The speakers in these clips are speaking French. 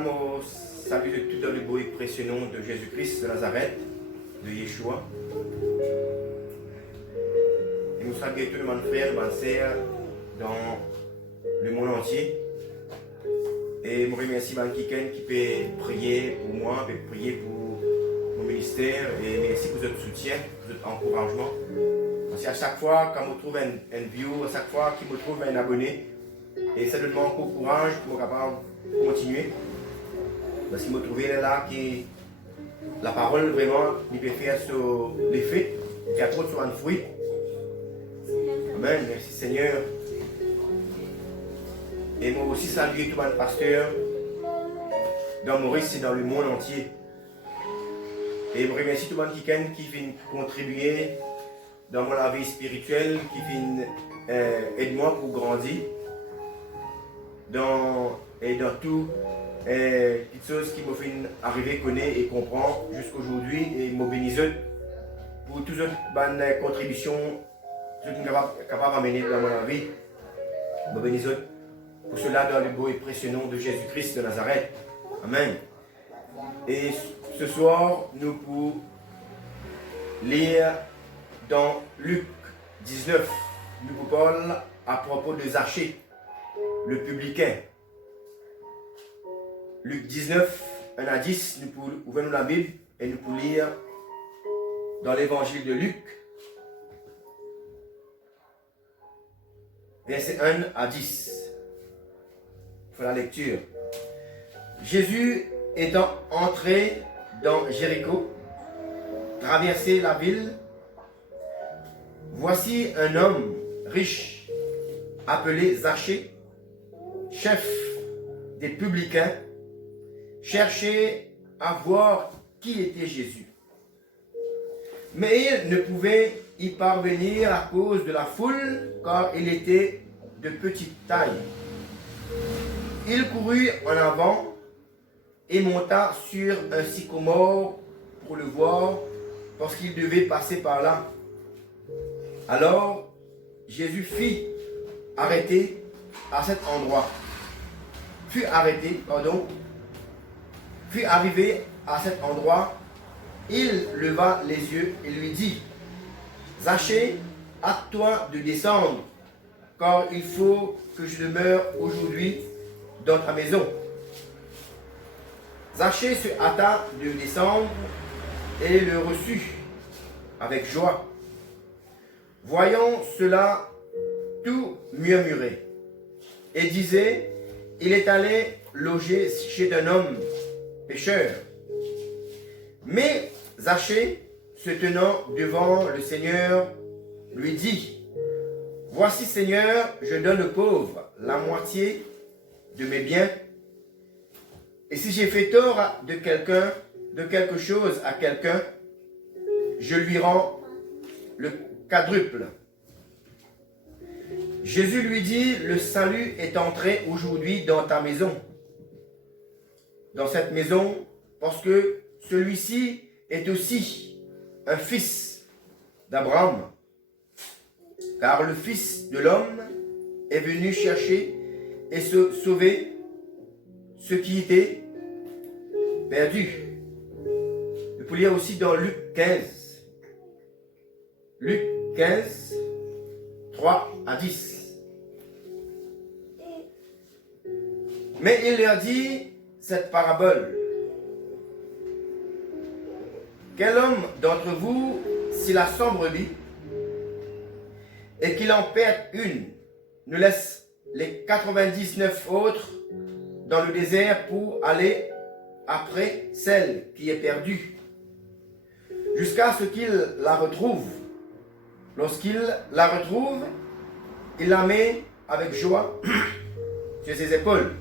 nous saluons tout dans le beau et précieux nom de Jésus-Christ de Nazareth, de Yeshua. Et nous saluons tous les frères et sœurs dans le monde entier. Et je remercie Kiken qui peut prier pour moi, peut prier pour mon ministère. Et merci pour votre soutien, pour votre encouragement. Parce qu'à chaque fois qu'on me trouve un view, à chaque fois qu'il me trouve un abonné, et ça donne encore courage pour être capable de continuer. Parce qu'il me trouve là qui la parole vraiment il peut faire sur l'effet, faire trop sur un fruit. Amen, merci Seigneur. Et moi aussi saluer tout le pasteur dans Maurice et dans le monde entier. Et je remercie tout le monde qui vient contribuer dans mon vie spirituelle, qui vient aider moi pour grandir dans tout petites choses qui me font arriver, connaître et comprendre jusqu'aujourd'hui. Et je bénis pour toutes les contributions que je suis capable d'amener dans mon vie. Je bénis pour cela dans le beau et précieux nom de Jésus-Christ de Nazareth. Amen. Et ce soir, nous pouvons lire dans Luc 19, nous parlons à propos de Zachée, le publicain. Luc 19, 1 à 10, nous pouvons ouvrir la Bible et nous pouvons lire dans l'évangile de Luc, versets 1 à 10. Pour la lecture. Jésus étant entré dans Jéricho, traversé la ville, voici un homme riche, appelé Zachée, chef des publicains, cherchait à voir qui était Jésus. Mais il ne pouvait y parvenir à cause de la foule, car il était de petite taille. Il courut en avant et monta sur un sycomore pour le voir, parce qu'il devait passer par là. Alors, Jésus fut arrivé à cet endroit. Fut arrivé à cet endroit, il leva les yeux et lui dit, Zachée, hâte-toi de descendre, car il faut que je demeure aujourd'hui dans ta maison. Zachée se hâta de descendre et le reçut avec joie. Voyant cela, tout murmurait et disait, il est allé loger chez un homme pécheur. Mais Zachée, se tenant devant le Seigneur, lui dit, voici Seigneur, je donne aux pauvres la moitié de mes biens, et si j'ai fait tort de quelque chose à quelqu'un, je lui rends le quadruple. Jésus lui dit, le salut est entré aujourd'hui dans ta maison, dans cette maison, parce que celui-ci est aussi un fils d'Abraham, car le Fils de l'homme est venu chercher et se sauver ce qui était perdu. Vous pouvez lire aussi dans Luc 15. Luc 15, 3 à 10. Mais il leur dit cette parabole. Quel homme d'entre vous, s'il a 100 brebis, et qu'il en perd une, ne laisse les 99 autres dans le désert pour aller après celle qui est perdue, jusqu'à ce qu'il la retrouve. Lorsqu'il la retrouve, il la met avec joie sur ses épaules.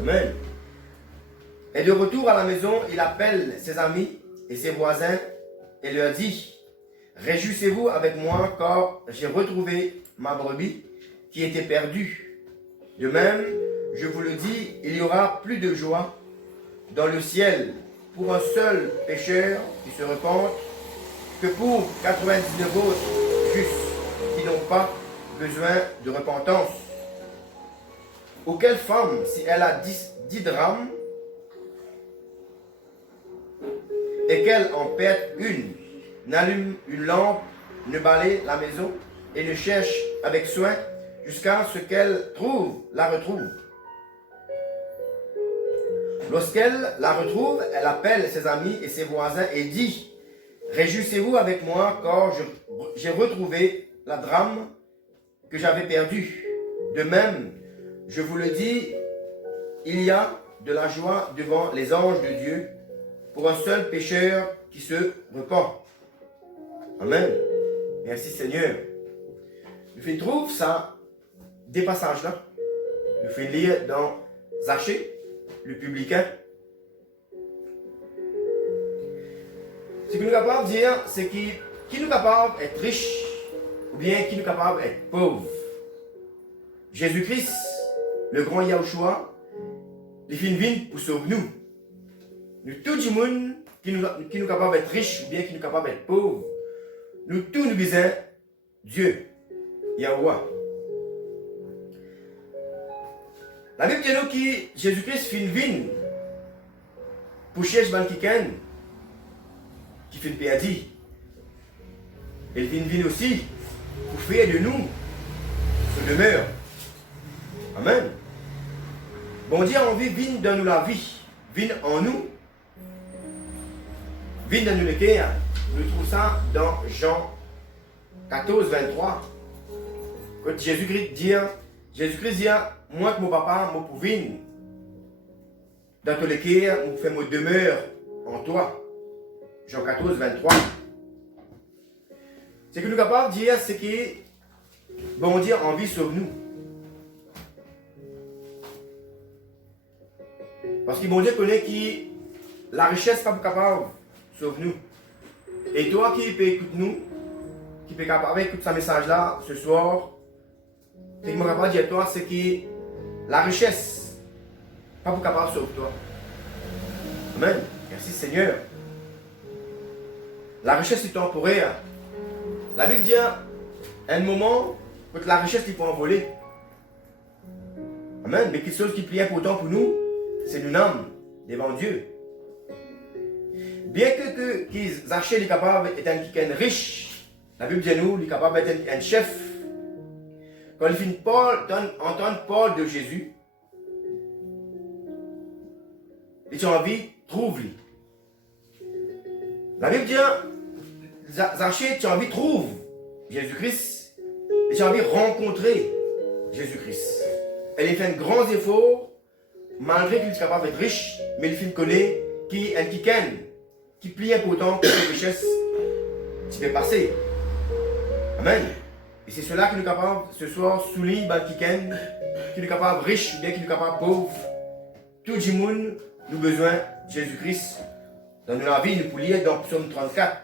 Amen. Et de retour à la maison, il appelle ses amis et ses voisins et leur dit, réjouissez-vous avec moi, car j'ai retrouvé ma brebis qui était perdue. De même, je vous le dis, il y aura plus de joie dans le ciel pour un seul pécheur qui se repente que pour 99 autres justes qui n'ont pas besoin de repentance. Ou quelle femme, si elle a 10 10 drames et qu'elle en perde une, n'allume une lampe, ne balaye la maison et ne cherche avec soin jusqu'à ce qu'elle la retrouve. Lorsqu'elle la retrouve, elle appelle ses amis et ses voisins et dit: réjouissez-vous avec moi car j'ai retrouvé la drame que j'avais perdue. De même, je vous le dis, il y a de la joie devant les anges de Dieu pour un seul pécheur qui se repent. Amen. Merci Seigneur. Nous trouve ça, des passages là. Nous faisons lire dans Zachée, le publicain. Ce que nous sommes capables de dire, c'est qui nous est capable d'être riche ou bien qui nous est capable d'être pauvre. Jésus-Christ, le grand Yahushua, il fait une vie pour sauver nous. Nous, tout le monde qui nous est capable d'être riche ou bien qui nous est capable d'être pauvre, nous tous nous besoin Dieu, Yahuwah. La Bible dit nous que Jésus-Christ fait une vie pour chercher quelqu'un qui fait une perdue. Il fait une vie aussi pour faire de nous ce demeure. Amen. Bon Dieu a envie de venir dans nous la vie, venir en nous, venir dans nous le cœur. Nous trouvons ça dans Jean 14, 23. Quand Jésus-Christ dit, moi que mon papa m'a pour venir dans tous les cœurs, on fait mon demeure en toi. Jean 14, 23. Ce que nous sommes capables de dire, c'est que bon Dieu a envie sur nous. Parce que bon Dieu connaît qui la richesse n'est pas capable sur nous. Et toi qui peux écouter nous, qui peut capable écouter ce message-là ce soir, ce que je suis capable de dire à toi, c'est que la richesse n'est pas capable sur toi. Amen. Merci Seigneur. La richesse est temporaire. La Bible dit à un moment que la richesse peut envoler. Amen. Mais quelque chose qui est plus important pour nous, c'est nous âmes devant Dieu. Bien que Zachée est capable d'être quelqu'un riche, la Bible dit à nous, il est capable d'être un chef. Quand il finit entendre Paul de Jésus, il a envie, trouve-le. La Bible dit, Zachée, tu as envie de trouver Jésus-Christ et tu as envie de rencontrer Jésus-Christ. Elle a fait un grand effort, malgré qu'il est capable d'être riche, mais il film connaît qui est un quelqu'un qui plie important que cette richesse qui peut passer. Amen. Et c'est cela qui nous est capable ce soir souligner quelqu'un qui est capable riche ou bien qui est capable pauvre. Tout le monde nous besoin de Jésus-Christ. Dans notre vie, nous pouvons lire dans Psaume 34.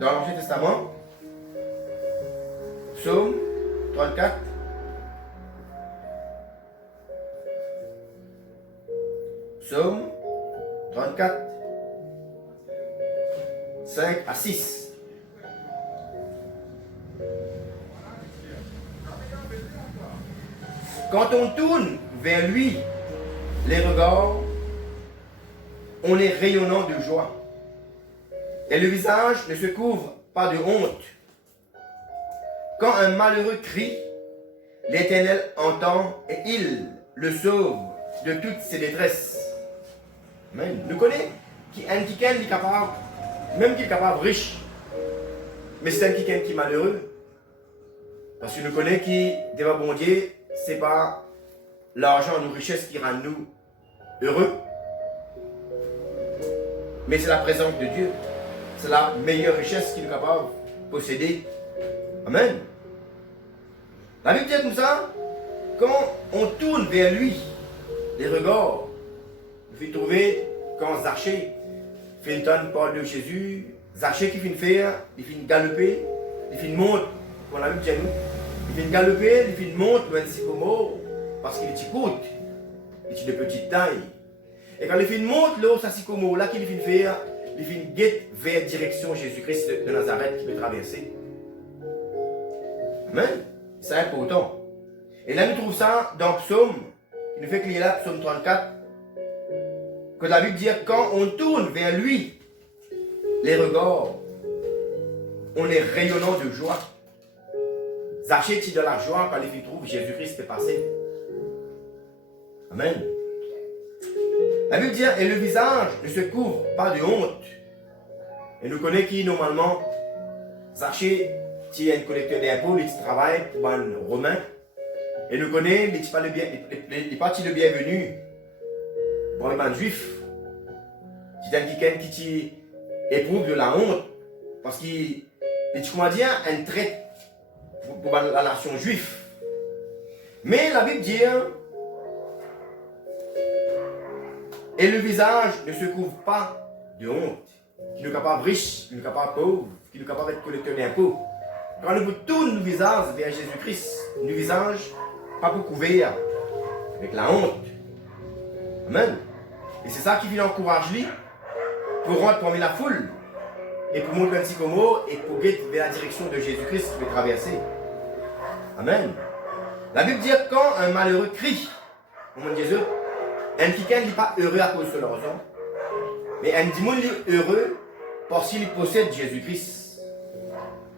Dans l'Ancien Testament, Psaume 34. Psaume 34, 5 à 6. Quand on tourne vers lui les regards, on est rayonnant de joie. Et le visage ne se couvre pas de honte. Quand un malheureux crie, l'Éternel entend et il le sauve de toutes ses détresses. Amen. Nous connaissons qu'un quelqu'un est capable, même qu'il est capable riche, mais c'est un quelqu'un qui est malheureux. Parce que nous connaissons que devant bon Dieu, ce n'est pas l'argent, nos richesses qui rend nous heureux, mais c'est la présence de Dieu. C'est la meilleure richesse qu'il est capable de posséder. Amen. La Bible dit comme ça, quand on tourne vers lui, les regards, vous pouvez trouver quand Zachée fait une tonne parle de Jésus, Zachée qui fait une faire, il fait une galoper, il fait une monte, comme la Bible dit à nous, il fait une galoper, il fait une monte, loin de sycomore, parce qu'il est petit court, il est de petite taille. Et quand il fait une monte, là, sa sycomore, là qu'il fait une faire, il fait une guette vers direction Jésus-Christ de Nazareth qui peut traverser. Amen. C'est important. Et là, nous trouvons ça dans Psaume qui nous fait cliquer là, psaume 34, que la Bible dit quand on tourne vers lui les regards, on est rayonnant de joie. Zaché est de la joie quand il trouve Jésus-Christ est passé. Amen. La Bible dit et le visage ne se couvre pas de honte. Et nous connaissons qui normalement, Zaché qui est un collecteur d'impôts, il travaille pour un Romain. Et nous connaissons les parties de bienvenue pour les juifs. C'est quelqu'un qui éprouve de la honte parce qu'il comment dire, un trait pour la nation juive. Mais la Bible dit et le visage ne se couvre pas de honte. Qui n'est capable riche, qui n'est capable pauvre, qui n'est capable d'être collecteur d'impôts. Quand nous tournons le visage vers Jésus-Christ, le visage pas pour couvrir avec la honte. Amen. Et c'est ça qui vient encourager lui pour rentrer parmi la foule et pour montrer un petit comment et pour guetter vers la direction de Jésus-Christ qui veut traverser. Amen. La Bible dit quand un malheureux crie, au nom de Jésus, un quelqu'un n'est pas heureux à cause de leur sang, mais un démon est heureux parce qu'il possède Jésus-Christ.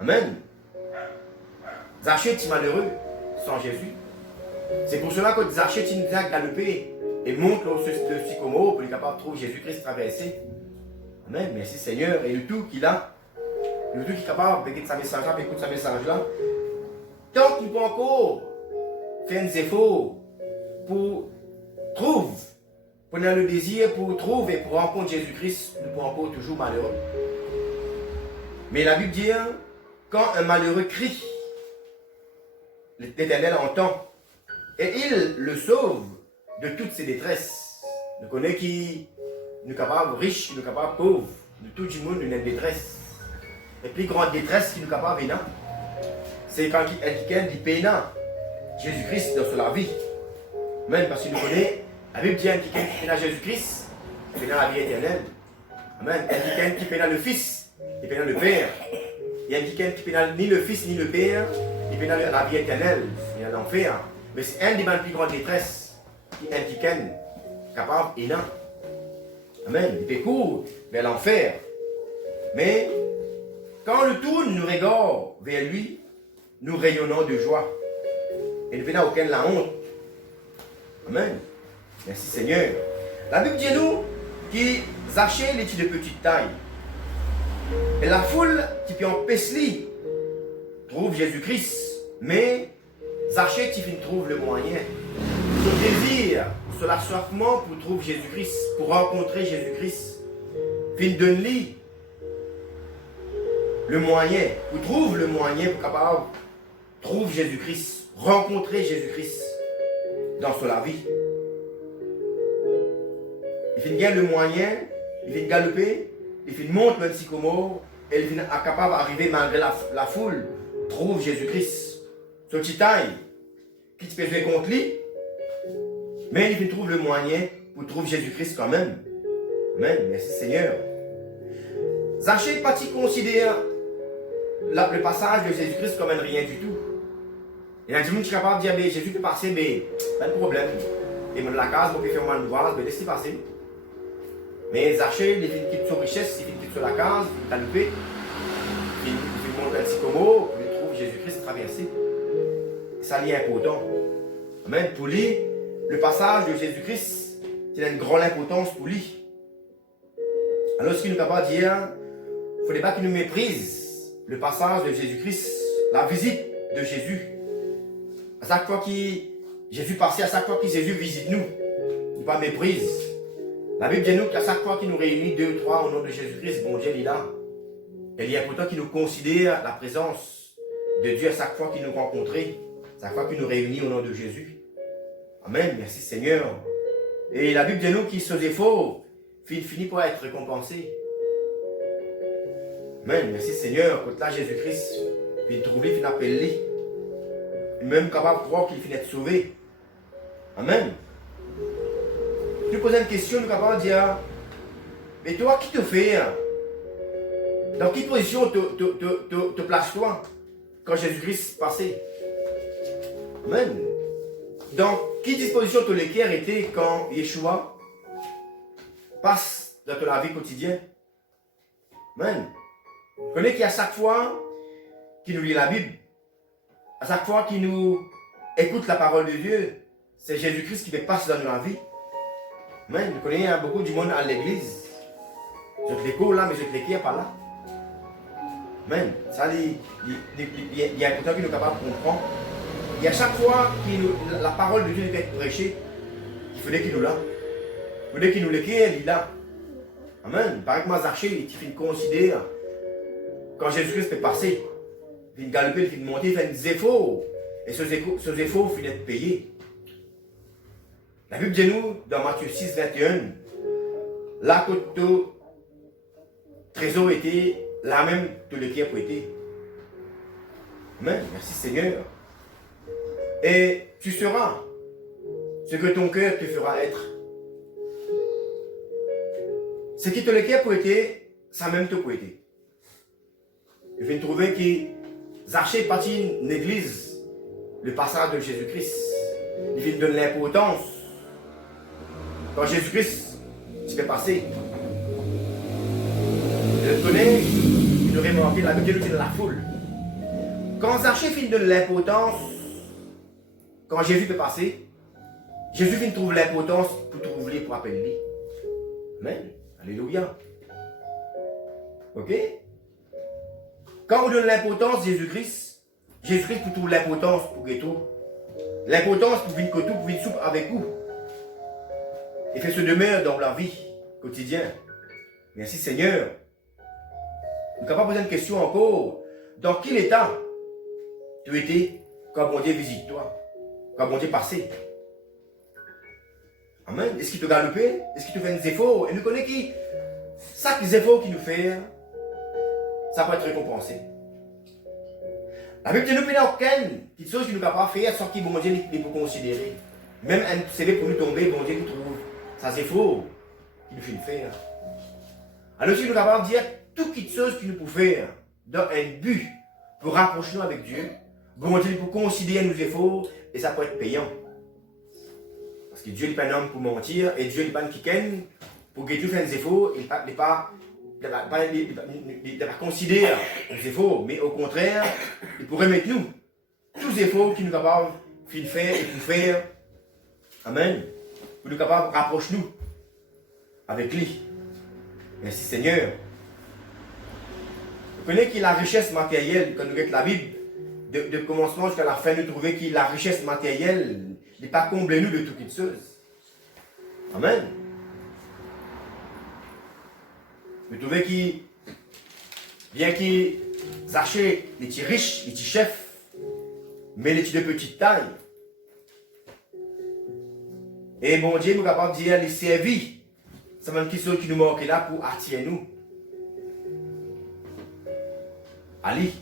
Amen. Zaché est malheureux sans Jésus. C'est pour cela que Zaché nous a galopé et monte le sycomore pour être capable de trouver Jésus-Christ traversé. Amen. Merci Seigneur. Et le tout qu'il a, le tout qui est capable d'écouter sa message-là, d'écouter sa message-là, tant qu'il peut encore faire un effort pour trouver, pour avoir le désir, pour trouver et pour rencontrer Jésus-Christ, nous pouvons encore toujours malheureux. Mais la Bible dit, quand un malheureux crie, l'Éternel entend et il le sauve de toutes ses détresses. Nous connaissons qui nous capables riches, qui nous capables pauvres, de tout le monde, une détresse. Et plus grande détresse qui nous capables venir, c'est quand quelqu'un dit pénant Jésus-Christ dans la vie. Même parce que nous connaissons, la Bible dit quelqu'un qui pénant Jésus-Christ, il pénant la vie éternelle. Amen. Quelqu'un qui pénant le Fils, il pénant le Père. Il y a quelqu'un qui pénant ni le Fils ni le Père, il pénant la vie éternelle, il y a l'enfer. Mais c'est un des plus grandes détresses qui est quelqu'un capable et non. Amen. Il fait court vers l'enfer. Mais quand le tourne nous regarde vers lui, nous rayonnons de joie. Et nous venons aucun la honte. Amen. Merci Seigneur. La Bible dit nous qui achètent les petits de petite taille. Et la foule qui peut empêcher trouve Jésus-Christ, mais Zaché qui trouve le moyen. Ce désir, ce assoiffement pour trouver Jésus-Christ, pour rencontrer Jésus-Christ, fin donne-lui le moyen, pour trouver le moyen pour capable trouver Jésus-Christ, rencontrer Jésus-Christ dans sa vie. Il finit gagner le moyen, il finit galoper, il finit monter le sycomore, et il finit capable d'arriver malgré la foule, trouve Jésus-Christ. Ce petit taille qui te peut jouer contre lui, mais il trouve le moyen pour trouver Jésus-Christ quand même. Amen. Merci Seigneur. Zaché pas considère le passage de Jésus-Christ comme un rien du tout. Il y a des gens qui sont capables de dire mais Jésus peut passer, mais pas de problème. Et même la case, on peut faire un ouvrage, mais laissez passer. Mais Zaché, il quitte son richesse, il quitte sur la case, il est loupé, il monte un sycomore, il trouve Jésus-Christ traversé. Ça lui est important. Amen. Pour lui, le passage de Jésus-Christ, c'est une grande importance pour lui. Alors, ce qu'il nous capable de dire, il ne faudrait pas qu'il nous méprise le passage de Jésus-Christ, la visite de Jésus. À chaque fois que Jésus passait, à chaque fois que Jésus visite nous, il ne pas méprise. La Bible dit nous qu'à chaque fois qu'il nous réunit 2 ou 3 au nom de Jésus-Christ, bon Dieu est là. Et il est important qu'il nous considère la présence de Dieu à chaque fois qu'il nous rencontre. Chaque fois qu'il nous réunit au nom de Jésus. Amen. Merci Seigneur. Et la Bible dit nous qui sont efforts finit par être récompensé. Amen. Merci Seigneur. Quand là Jésus-Christ, il trouve lui, il appelle lui. Il est même capable de croire qu'il finit d'être sauvé. Amen. Tu poses une question, nous sommes capables de dire, mais toi, qui te fait? Dans quelle position te places-toi quand Jésus-Christ passait? Amen. dans quelle disposition ton cœur était quand Yeshua passe dans la vie quotidienne? Amen. Vous connaissez qu'à chaque fois qu'il nous lit la Bible, à chaque fois qu'il nous écoute la parole de Dieu, c'est Jésus-Christ qui fait passer dans notre vie. Amen. Vous connaissez, il y a beaucoup du monde à l'église. Je te l'écoute là, mais je te l'écoute pas là. Amen. Ça, il y a un temps qui nous est capable de comprendre. Et à chaque fois que la parole de Dieu est prêchée, il fallait qu'il nous l'a. Il fallait qu'il nous l'écoute, il là. Amen. Par exemple, Zaché, il considère quand Jésus-Christ est passé, il fait galoper, il fait monter, il fait des efforts. Et ces efforts finissent d'être payés. La Bible dit nous, dans Matthieu 6, 21, là que ton trésor était, là même tout le cœur pour été. Amen. Merci Seigneur. Et tu seras ce que ton cœur te fera être. Ce qui te le cœur pour être, ça même te pour être. Je viens de trouver que Zaché est parti d'une église, le passage de Jésus-Christ. Il vient de donner l'importance. Quand Jésus-Christ s'est passé, je connais, il aurait remarqué la Bible de la foule. Quand Zaché finit de l'importance, quand Jésus est passé, Jésus vient de trouver l'importance pour trouver pour appeler lui. Amen. Alléluia. Ok? Quand on donne l'importance de Jésus-Christ, Jésus-Christ pour trouver l'importance pour tout. L'importance pour venir tout, pour venir soupe avec vous. Et fait se demeure dans la vie quotidienne. Merci Seigneur. Nous ne pouvons pas poser une question encore. Dans quel état tu étais quand bon Dieu visite toi? Quand bon Dieu passé? Amen. Est-ce qu'il te galopait? Est-ce qu'il te fait des efforts? Et nous connaissons qui? Chaque effort qu'il nous fait, ça peut être récompensé. La Bible dit nous n'a aucune petite chose qu'il nous capable de faire sans qu'il bon Dieu les peut considérer. Même un CV pour nous tomber, bon Dieu nous trouve. Ça c'est faux qu'il nous fait faire. Alors si nous sommes capables de dire toute petite chose qu'il nous peut faire dans un but pour rapprocher nous avec Dieu, bon Dieu peut considérer nos efforts et ça peut être payant. Parce que Dieu n'est pas un homme pour mentir et Dieu n'est pas un quiken pour que Dieu fasse des efforts, il ne va pas considérer nos efforts, mais au contraire, il pourrait mettre nous tous les efforts qu'il nous est capable de faire et de faire. Amen. Pour nous capables de rapprocher nous avec lui. Merci Seigneur. Vous connaissez qu'il y a la richesse matérielle, quand nous regardons la Bible, de commencement jusqu'à la fin, nous trouvons qu'il y a la richesse matérielle n'est pas comblée nous de toutes les choses. Amen. Vous trouvez qu'il, bien qu'il Zaché, les petits riches, les petits chefs, mais les petits de petite taille. Et bon Dieu nous est capable de dire les servir. C'est même qui sont qui nous manquent là pour attirer nous. Ali.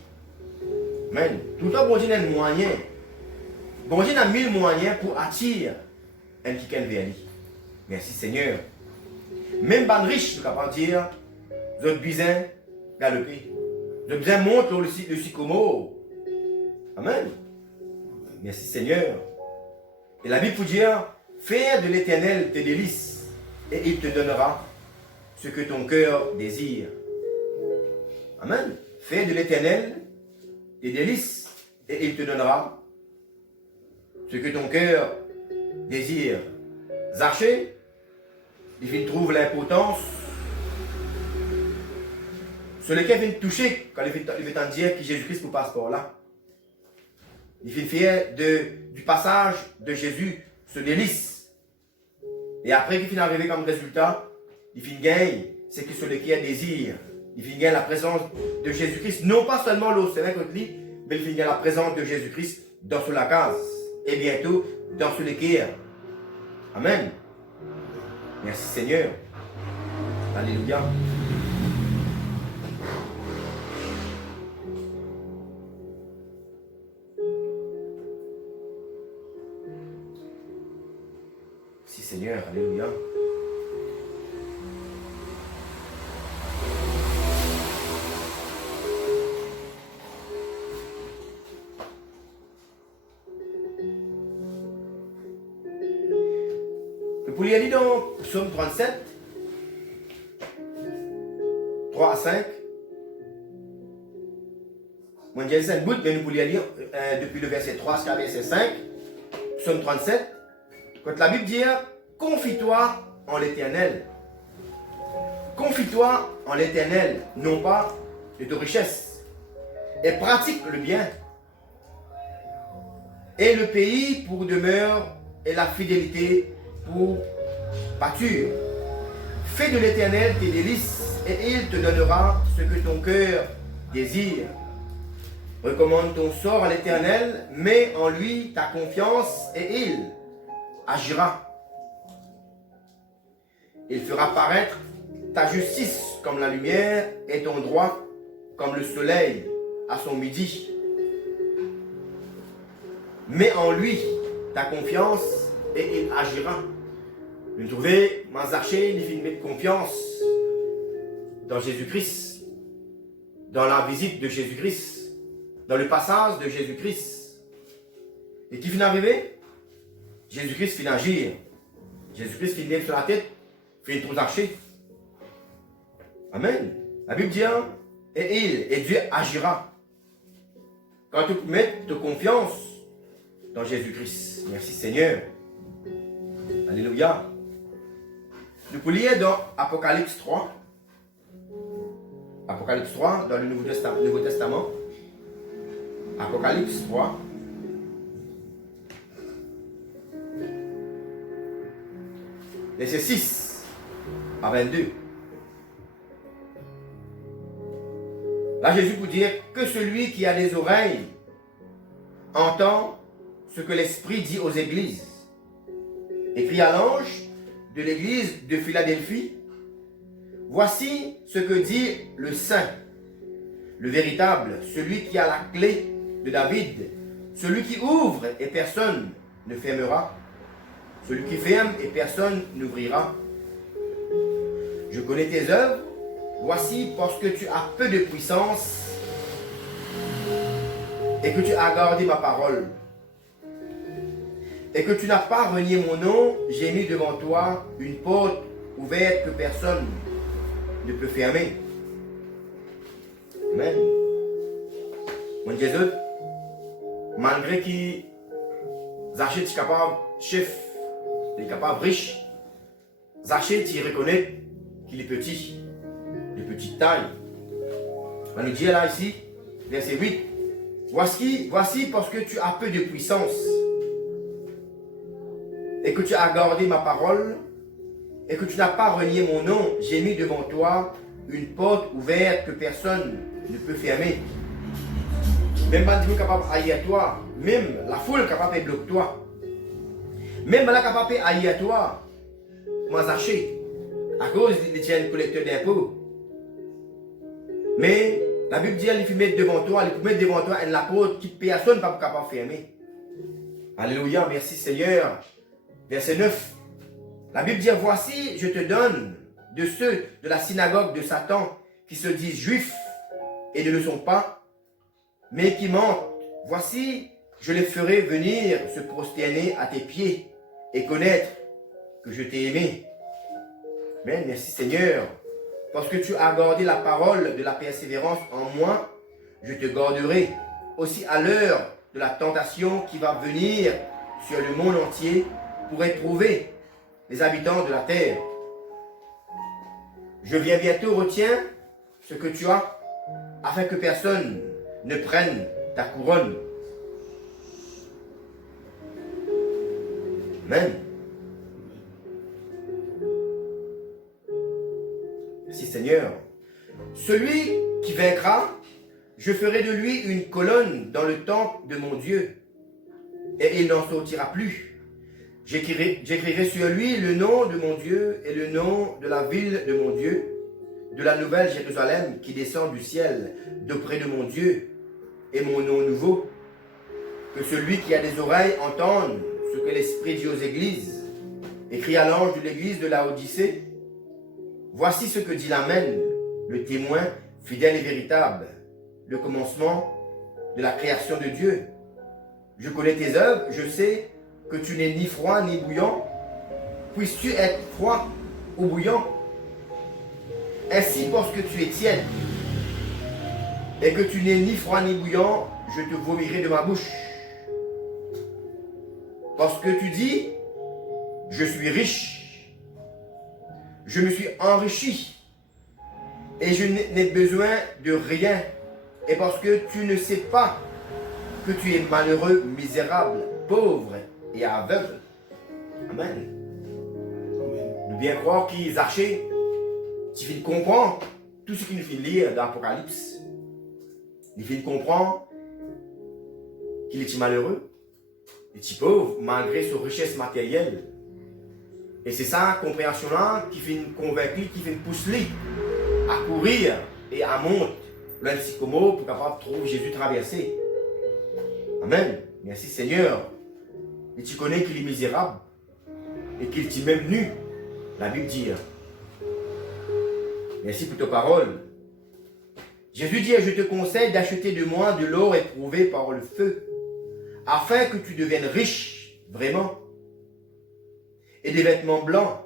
Amen. Tout le temps, bon Dieu a un moyen. Bon Dieu a 1000 moyens pour attirer un qui vers lui. Merci Seigneur. Même ban riche, nous sommes capables de dire, vous avez besoin de galoper. Vous avez besoin de monter le sycomore. Amen. Merci Seigneur. Et la Bible peut dire, fais de l'Éternel tes délices, et il te donnera ce que ton cœur désire. Amen. Fais de l'Éternel tes délices, et il te donnera ce que ton cœur désire. Zaché, il trouve l'importance sur lequel il vient toucher quand il veut dire que Jésus-Christ pour passeport là. Il fait fier du passage de Jésus, ce délice. Et après qu'il finit arrivé comme résultat, il finit gagner, c'est que sur lequel il désire. Il finit gagner la présence de Jésus-Christ. Non pas seulement l'eau, c'est vrai contre lui, mais il finit gagner la présence de Jésus-Christ dans sur la case. Et bientôt dans sur l'équerre. Amen. Merci Seigneur. Alléluia. Merci Seigneur. Alléluia. Vous pouvez lire dans Psaume 37, 3 à 5. Moi, j'ai un bout, mais nous pouvons lire depuis le verset 3 jusqu'à verset 5. Psaume 37. Quand la Bible dit, confie-toi en l'Éternel. Confie-toi en l'Éternel, non pas de tes richesses. Et pratique le bien. Et le pays pour demeure et la fidélité pour pâture. Fais de l'Éternel tes délices et il te donnera ce que ton cœur désire. Recommande ton sort à l'Éternel, mets en lui ta confiance et il agira. Il fera paraître ta justice comme la lumière et ton droit comme le soleil à son midi. Mets en lui ta confiance et il agira. Vous trouvez, Mazaché, il fait mettre confiance dans Jésus-Christ, dans la visite de Jésus-Christ, dans le passage de Jésus-Christ. Et qui finit arriver? Jésus-Christ finit agir. Jésus-Christ finit sur la tête, finit tout archer. Amen. La Bible dit, et Dieu agira. Quand tu mets de confiance dans Jésus-Christ. Merci Seigneur. Alléluia. Nous pouvons lire dans Apocalypse 3. Apocalypse 3 dans le Nouveau Testament. Apocalypse 3. Verset 6 à 22. Là, Jésus vous dire que celui qui a des oreilles entend ce que l'Esprit dit aux églises. Écrit à l'ange de l'église de Philadelphie, voici ce que dit le Saint, le véritable, celui qui a la clé de David, celui qui ouvre et personne ne fermera, celui qui ferme et personne n'ouvrira. Je connais tes œuvres, voici parce que tu as peu de puissance et que tu as gardé ma parole. Et que tu n'as pas renié mon nom, j'ai mis devant toi une porte ouverte que personne ne peut fermer. Amen. Mon Jésus, malgré qu'il Zaché est capable, chef, il est capable, riche, Zaché, tu reconnais qu'il est petit, de petite taille. On nous dit là ici, verset 8, voici parce que tu as peu de puissance et que tu as gardé ma parole, et que tu n'as pas renié mon nom, j'ai mis devant toi une porte ouverte que personne ne peut fermer. Même pas de capable d'haïr toi, même la foule capable de bloquer toi. Même la capable d'haïr toi, moi zaché, à cause de tiens collecteur d'impôts. Mais la Bible dit il faut mettre devant toi, il faut mettre devant toi une porte qui personne ne peut capable de fermer. Alléluia, merci Seigneur. Verset 9. La Bible dit, voici, je te donne de ceux de la synagogue de Satan qui se disent juifs et ne le sont pas, mais qui mentent. Voici, je les ferai venir se prosterner à tes pieds et connaître que je t'ai aimé. Amen, merci Seigneur. Parce que tu as gardé la parole de la persévérance en moi, je te garderai aussi à l'heure de la tentation qui va venir sur le monde entier pour éprouver les habitants de la terre. Je viens bientôt, retiens ce que tu as, afin que personne ne prenne ta couronne. Amen. Merci Seigneur. Celui qui vaincra, je ferai de lui une colonne dans le temple de mon Dieu, et il n'en sortira plus. J'écrirai sur lui le nom de mon Dieu et le nom de la ville de mon Dieu, de la nouvelle Jérusalem qui descend du ciel, d'auprès de mon Dieu, et mon nom nouveau. Que celui qui a des oreilles entende ce que l'Esprit dit aux églises. Écrit à l'ange de l'église de Laodicée, voici ce que dit l'Amen, le témoin fidèle et véritable, le commencement de la création de Dieu. Je connais tes œuvres, je sais que tu n'es ni froid ni bouillant. puisses-tu être froid ou bouillant? Ainsi, parce que tu es tiède et que tu n'es ni froid ni bouillant, je te vomirai de ma bouche. Parce que tu dis, je suis riche, je me suis enrichi et je n'ai besoin de rien. Et parce que tu ne sais pas que tu es malheureux, misérable, pauvre et aveugle. Amen. Nous bien croire qu'ils archaient, tu viens de comprendre tout ce qu'il nous fait lire dans l'Apocalypse. Il vient de comprendre qu'il est malheureux, il est pauvre, malgré sa richesse matérielle. Et c'est ça, compréhension-là, qui vient de convaincre, qui vient de pousser à courir et à monter l'un sycomore pour capable de trouver Jésus traverser. Amen. Merci Seigneur. Et tu connais qu'il est misérable et qu'il est même nu. La Bible dit. Merci pour ta parole. Jésus dit, je te conseille d'acheter de moi de l'or éprouvé par le feu, afin que tu deviennes riche, vraiment, et des vêtements blancs,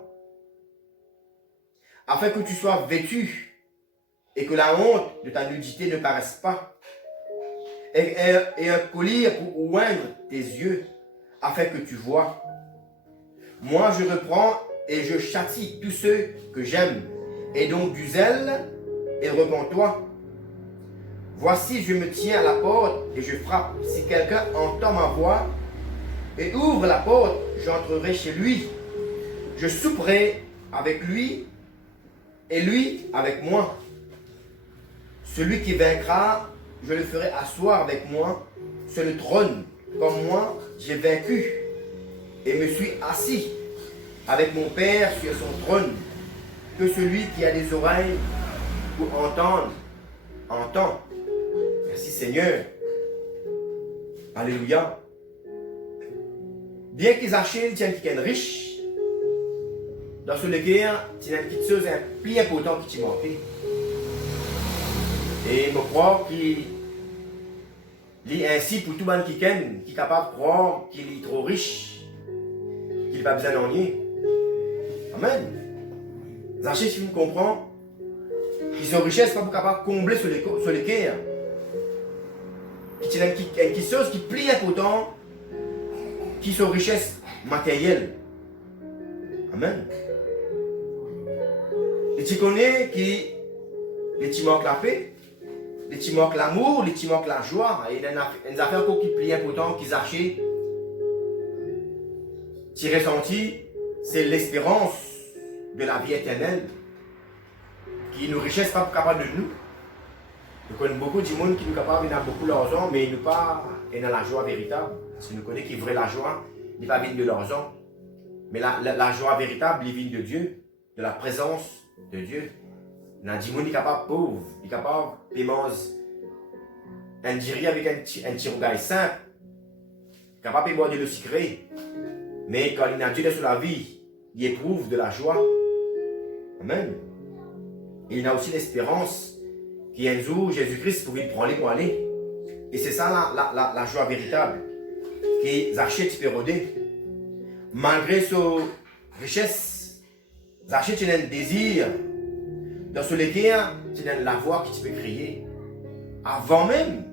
afin que tu sois vêtu, et que la honte de ta nudité ne paraisse pas, et un collier pour oindre tes yeux, afin que tu vois. Moi, je reprends et je châtie tous ceux que j'aime, et donc du zèle, et repens-toi. Voici, je me tiens à la porte et je frappe. Si quelqu'un entend ma voix et ouvre la porte, j'entrerai chez lui. Je souperai avec lui et lui avec moi. Celui qui vaincra, je le ferai asseoir avec moi sur le trône, comme moi j'ai vaincu et me suis assis avec mon Père sur son trône. Que celui qui a des oreilles pour entendre, entend. Merci Seigneur. Alléluia. Bien qu'ils achètent, tiennent qui sont riches, dans ce lequel, tu as une petite chose un plus important qui t'y manquait. Et je crois qu'il est ainsi pour tout le monde qui est capable de croire qu'il est trop riche, qu'il n'a pas besoin d'en rien. Amen. Zachée, si vous comprenez, qu'ils sont richesses pas capable de combler sur les cœurs. Qu'il y a quelque chose qui plie important, qui sont richesses matérielles. Amen. Et tu connais qui tu manques la paix, tu manques l'amour, tu manques la joie. Et il y a une affaire encore qui plie important, qui achètent. Tu ressenti, c'est l'espérance de la vie éternelle qui nous richesse pas capable de nous. Nous connaissons beaucoup de monde qui nous capable, il a beaucoup d'argent, mais il n'est pas dans la joie véritable. Parce que nous connaissons qui vrai la joie, il n'est pas venu de l'argent. Mais la joie véritable, il vient de Dieu, de la présence de Dieu. Il y a des gens qui sont capables pauvres, qui sont capables de manger un diri avec un petit rougail simple, capable de boire de l'eau sucrée. Mais quand il a Dieu sur la vie, il éprouve de la joie. Amen. Et il a aussi l'espérance qu'il y a un jour, Jésus-Christ pouvait le prendre pour aller. Et c'est ça la joie véritable. Qui Zachée peut rôder. Malgré sa richesse, Zachée a un désir. Dans ce lequel, tu as la voix qui peut crier. Avant même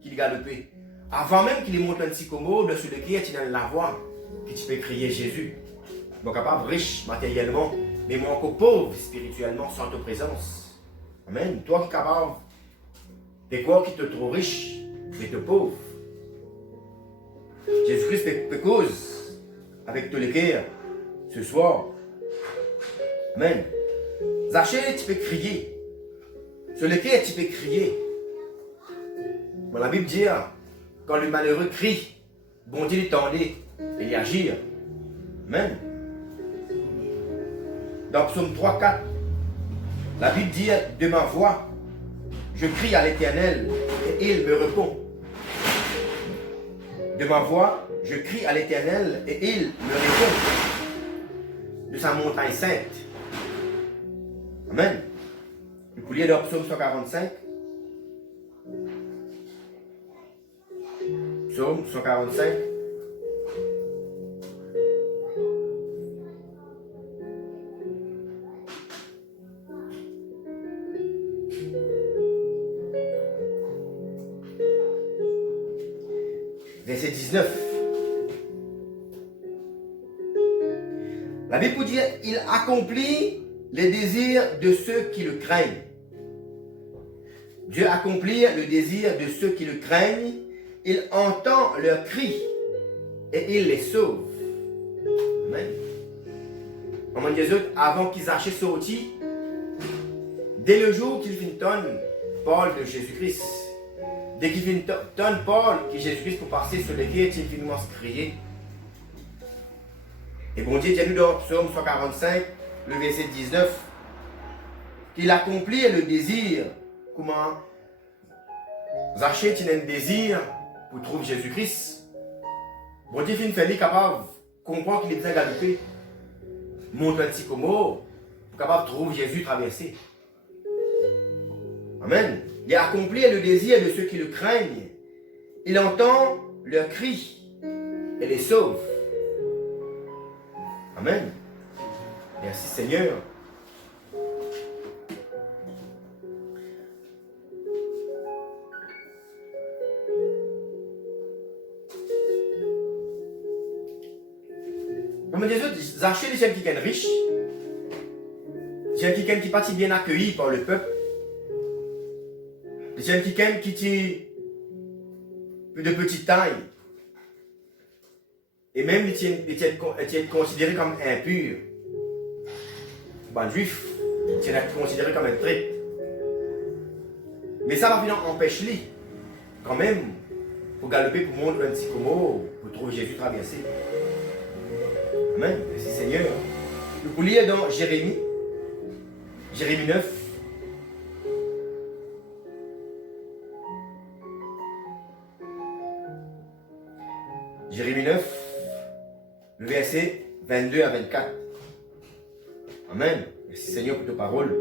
qu'il galopait. Avant même qu'il monte un sycomore, dans ce lequel tu as la voix qui peut crier Jésus. Donc, capable riche matériellement, mais moi encore pauvre spirituellement sans ta présence. Amen. Toi qui es capable de quoi qui te trop riche, mais te pauvre. Jésus-Christ te cause avec tout le cœur ce soir. Amen. Zachée, tu peux crier. Sur le cœur, tu peux crier. Bon, la Bible dit, quand le malheureux crie, bon Dieu l'étendait et il agit. Amen. Dans Psaume 3, 4, la Bible dit, de ma voix, je crie à l'Éternel et il me répond. De ma voix, je crie à l'Éternel et il me répond. De sa montagne sainte. Amen. Vous pouvez lire dans Psaume 145. Psaume 145. verset 19. La Bible dit, il accomplit les désirs de ceux qui le craignent. Dieu accomplit le désir de ceux qui le craignent. Il entend leurs cris et il les sauve. Amen. Comment des autres, avant qu'ils achètent sorti, dès le jour qu'ils finissent Paul de Jésus-Christ, dès qu'ils finissent Paul qui Jésus-Christ pour passer sur les quais, ils finissent crier. Et bon Dieu dit nous dans Psaume 145, le verset 19, qu'il accomplit le désir. Comment Zachée a un désir pour trouver Jésus-Christ. Bon Dieu finit faire capable de comprendre qu'il est besoin d'adopter. Montre un petit como pour capable de trouver Jésus traversé. Amen. Il a accompli le désir de ceux qui le craignent. Il entend leurs cris et les sauve. Amen. Merci Seigneur. Comme des autres, Zachée est quelqu'un qui est riche. C'est quelqu'un qui est bien accueilli par le peuple. C'est quelqu'un qui est de petite taille. Et même il est considéré comme impur. Bon juif, il est considéré comme un traître. Mais ça va venir empêcher quand même pour galoper pour montrer un petit como pour trouver Jésus traversé. Amen. Merci Seigneur. Nous pouvons lire dans Jérémie 9. Jérémie 9, le verset 22 à 24. Amen. Merci Seigneur pour ta parole.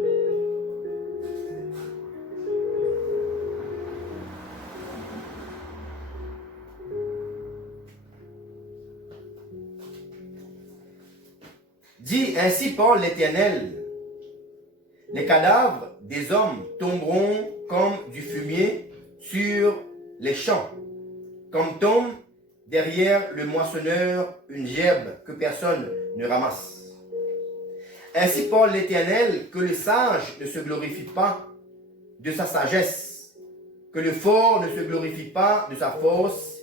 Dit ainsi parle l'Éternel. Les cadavres des hommes tomberont comme du fumier sur les champs, comme tombe derrière le moissonneur une gerbe que personne ne ramasse. Ainsi parle l'Éternel, que le sage ne se glorifie pas de sa sagesse, que le fort ne se glorifie pas de sa force,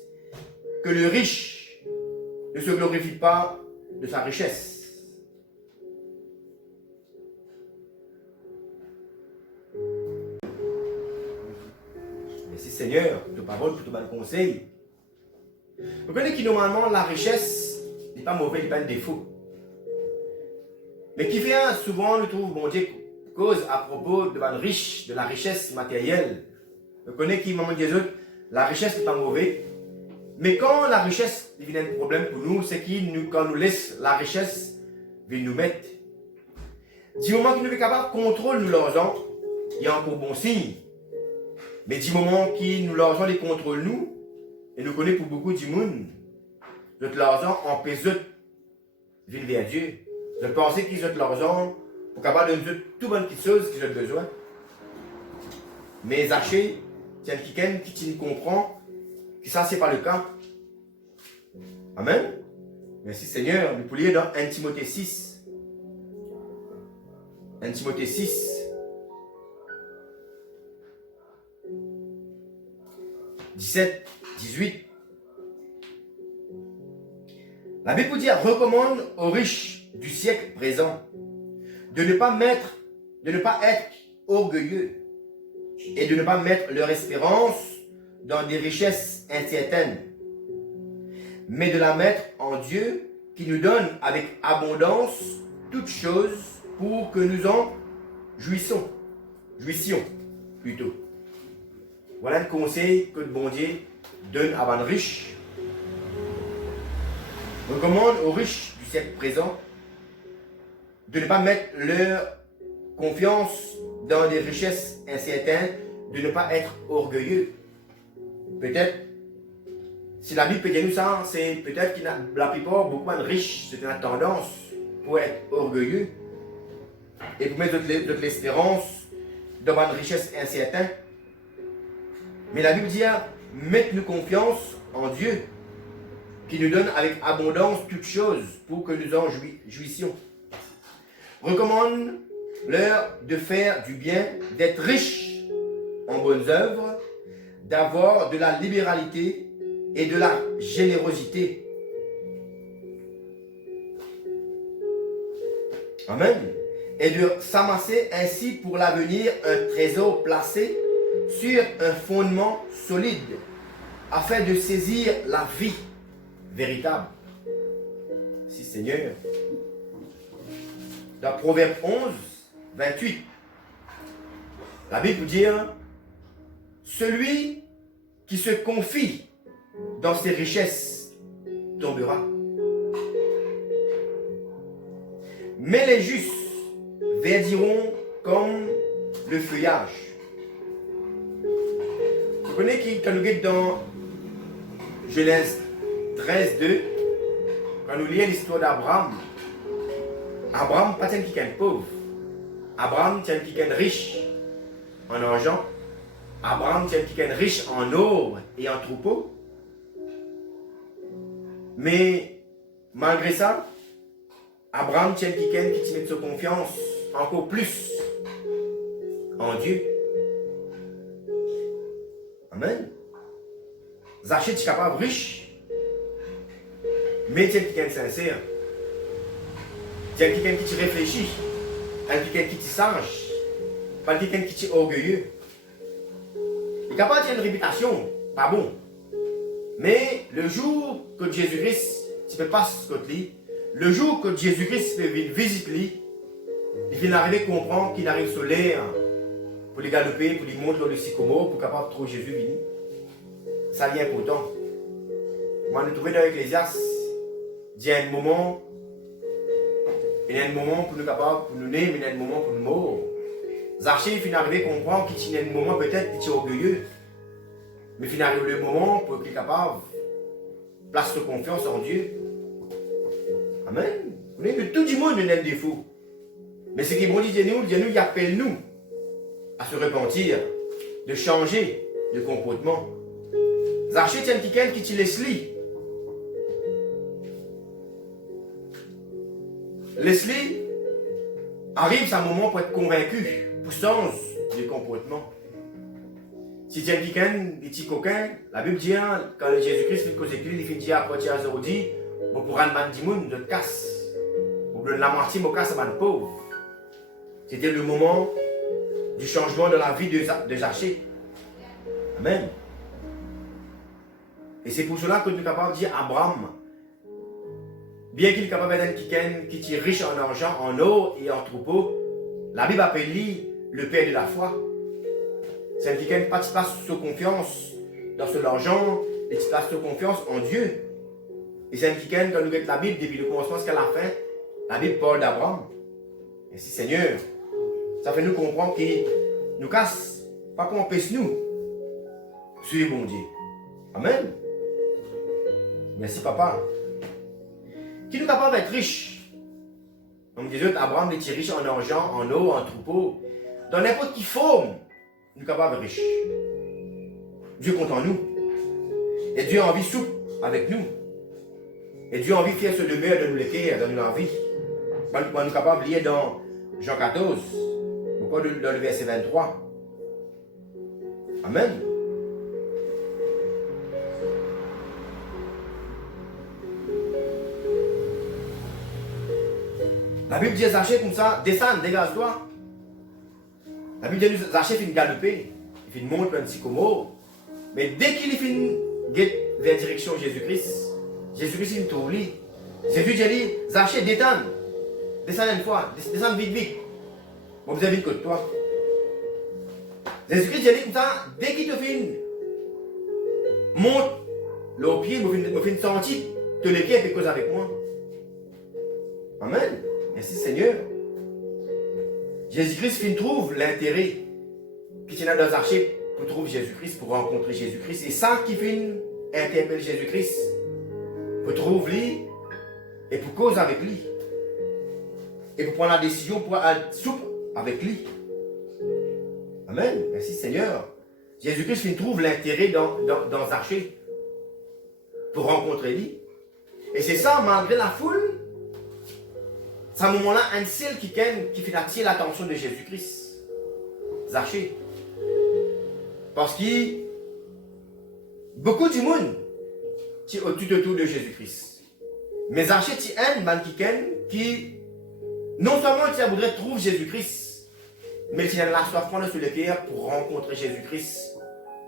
que le riche ne se glorifie pas de sa richesse. Merci Seigneur pour ta parole, pour ton bon conseil. Vous connaissez que normalement la richesse n'est pas mauvaise, n'est pas un défaut. Mais qui vient souvent, nous trouve, bon Dieu, cause à propos de la richesse matérielle. Vous connaissez qui, maman des autres, la richesse n'est pas mauvaise. Mais quand la richesse devient un problème pour nous, c'est quand nous laisse la richesse venir nous mettre. Du moment qu'il nous est capable de contrôler nous l'argent, il y a encore bon signe. Mais du moment qu'il nous l'argent les contrôle nous, et nous connaissons pour beaucoup du monde, notre l'argent empêche de venir vers Dieu. Je pensais qu'ils ont l'argent pour capable de nous donner toutes bonnes petites choses qu'ils ont besoin. Mais Zachée, c'est quelqu'un qui comprend que ça, ce n'est pas le cas. Amen. Merci Seigneur. Nous pouvons lire dans 1 Timothée 6. 1 Timothée 6. 17, 18. La Bible dit, recommande aux riches du siècle présent de ne pas être orgueilleux et de ne pas mettre leur espérance dans des richesses incertaines, mais de la mettre en Dieu qui nous donne avec abondance toutes choses pour que nous en jouissions plutôt. Voilà le conseil que le bon Dieu donne à les riches. Recommande aux riches du siècle présent de ne pas mettre leur confiance dans des richesses incertaines, de ne pas être orgueilleux. Peut-être, si la Bible peut dire nous ça, c'est peut-être que la plupart, beaucoup de riches, c'est une tendance pour être orgueilleux et pour mettre de l'espérance dans une richesse incertaine. Mais la Bible dit, mettez-nous confiance en Dieu qui nous donne avec abondance toutes choses pour que nous en jouissions. Recommande-leur de faire du bien, d'être riches en bonnes œuvres, d'avoir de la libéralité et de la générosité. Amen. Et de s'amasser ainsi pour l'avenir un trésor placé sur un fondement solide, afin de saisir la vie véritable. Si Seigneur. Dans Proverbe 11, 28, la Bible dit, celui qui se confie dans ses richesses tombera. Mais les justes verdiront comme le feuillage. Vous connaissez qui, quand nous sommes dans Genèse 13, 2, quand nous lisons l'histoire d'Abraham, Abraham pas quelqu'un qui est pauvre. Abraham c'est quelqu'un qui est riche en argent. Abraham c'est quelqu'un qui est riche en or et en troupeaux. Mais malgré ça, Abraham c'est quelqu'un qui met sa confiance encore plus en Dieu. Amen. Zachée est capable riche, mais c'est quelqu'un de sincère. C'est quelqu'un qui réfléchit, quelqu'un qui est sage, pas quelqu'un qui est orgueilleux. Il est capable d'avoir une réputation, pas bon. Mais le jour que Jésus-Christ, tu peux pas ce côté, le jour que Jésus-Christ peut venir visiter, il vient arriver à comprendre qu'il arrive sur l'air pour les galoper, pour lui montrer le sycomore, pour capable de trouver Jésus venir. Ça vient important. Moi, nous trouvons dans l'Ecclésiaste, il y a un moment, il y a un moment pour nous capables, pour nous naître, il y a un moment pour nous mourir. Zachée, il finit arriver à comprendre qu'il y a un moment peut-être qui est orgueilleux, mais il finit arriver le moment pour qu'il est capable de placer confiance en Dieu. Amen. Vous voyez que tout le monde a un défaut. Mais ce qui est bon, Dieu nous, il appelle nous à se repentir, de changer de comportement. Zachée, c'est quelqu'un qui te laisse lire. Leslie arrive à un moment pour être convaincu, pour changer de comportement. Si tu es quelqu'un, des petits coquins, la Bible dit, quand Jésus-Christ fait cause écrit, il fait dire à partir de aujourd'hui, vous pourrez demander du monde de casse. Vous donner la moitié de casse à un pauvre. C'était le moment du changement de la vie de Zachée. Amen. Et c'est pour cela que nous sommes capables de dire Abraham, bien qu'il est capable d'être quelqu'un qui est riche en argent, en or et en troupeau, la Bible appelle lui le père de la foi. C'est quelqu'un qui passe sa confiance dans son argent et qui passe sa confiance en Dieu. Et c'est quelqu'un, quand nous regardons la Bible, depuis le commencement jusqu'à la fin, la Bible parle d'Abraham. Et si Seigneur, ça fait nous comprendre qu'il nous casse, pas qu'on empêche nous. Suivez bon Dieu. Amen. Merci papa. Qui nous est capable d'être riche? Comme disait Abraham, il est riche en argent, en eau, en troupeau. Dans n'importe quelle forme, nous sommes capables d'être riches. Dieu compte en nous. Et Dieu a envie de soupe avec nous. Et Dieu a envie de faire ce demeure de nous l'équerre dans notre vie. Nous sommes capables de lire dans Jean 14, dans le verset 23. Amen. La Bible dit Zachée comme ça, descends, dégage-toi. La Bible dit Zachée finit de galoper, il finit de monter un sycomore. Mais dès qu'il finit vers la direction de Jésus-Christ, Jésus-Christ il trouve lui. Jésus dit Zachée, descends une fois, descends vite, vite. Bon, vous avez vite que toi. Jésus-Christ dit comme ça, dès qu'il te finit, monte le pied, me finit sentir, te l'équerre et cause avec moi. Amen. Merci Seigneur. Jésus-Christ trouve l'intérêt qui tient dans Zachée pour trouver Jésus-Christ, pour rencontrer Jésus-Christ. Et ça qui interpelle Jésus-Christ, pour trouver lui et pour cause avec lui. Et pour prendre la décision pour aller soupe avec lui. Amen. Merci Seigneur. Jésus-Christ trouve l'intérêt dans Zachée pour rencontrer lui. Et c'est ça, malgré la foule, c'est à un moment-là, un seul qui fait attirer l'attention de Jésus-Christ. Zachée. Parce que beaucoup du monde qui tout autour de Jésus-Christ. Mais Zachée, c'est un man qui non seulement tu voudrait trouver Jésus-Christ, mais tu as la soif sur le cœur pour rencontrer Jésus-Christ,